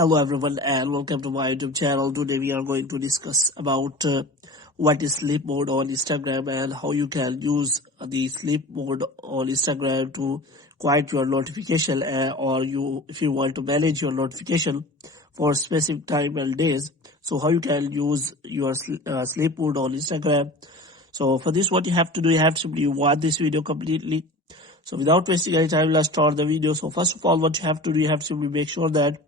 Hello everyone and welcome to my YouTube channel. Today we are going to discuss about what is sleep mode on Instagram and how you can use the sleep mode on Instagram to quiet your notification or if you want to manage your notification for specific time and days. So how you can use your sleep mode on Instagram. So for this what you have to do, you have to simply watch this video completely. So without wasting any time, let's start the video. So first of all, what you have to do, you have to simply make sure that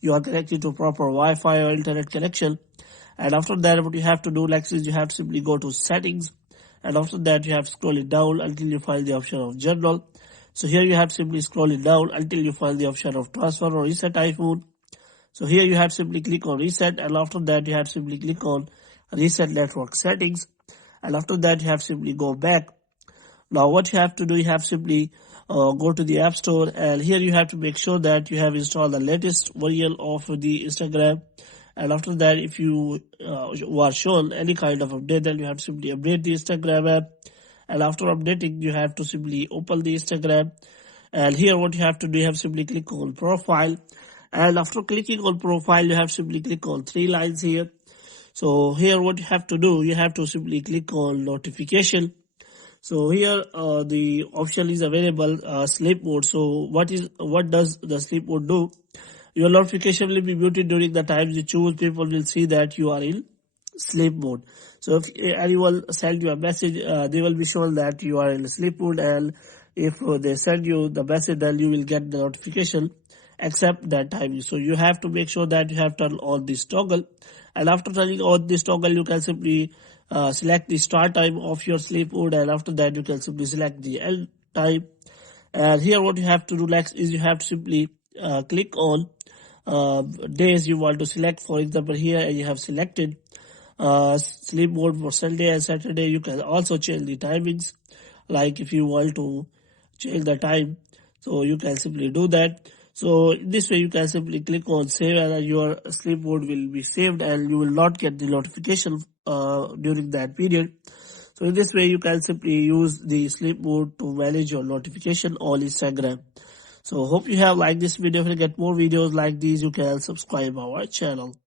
you are connected to proper Wi-Fi or internet connection. And after that, what you have to do next is you have to simply go to settings. And after that, you have to scroll it down until you find the option of general. So here you have to simply scroll it down until you find the option of transfer or reset iPhone. So here you have to simply click on reset. And after that, you have to simply click on reset network settings. And after that, you have to simply go back. Now what you have to do, you have simply go to the App Store, and here you have to make sure that you have installed the latest version of the Instagram. And after that, if you are shown any kind of update, then you have to simply update the Instagram app. And after updating, you have to simply open the Instagram. And here what you have to do, you have simply click on profile. And after clicking on profile, you have simply click on three lines here. So here what you have to do, you have to simply click on notification. So here the option is available, sleep mode. So what does the sleep mode do? Your notification will be muted during the times you choose. People will see that you are in sleep mode. So if anyone send you a message, they will be shown that you are in sleep mode, and if they send you the message, then you will get the notification except that time. So you have to make sure that you have turned on this toggle, and after turning on this toggle, you can simply select the start time of your sleep mode, and after that you can simply select the end time. And here what you have to do next is you have to simply click on days you want to select. For example, here you have selected sleep mode for Sunday and Saturday. You can also change the timings, like if you want to change the time, so you can simply do that. So in this way you can simply click on save, and your sleep mode will be saved and you will not get the notification during that period. So in this way you can simply use the sleep mode to manage your notification on Instagram. So hope you have liked this video. If you get more videos like these, you can subscribe our channel.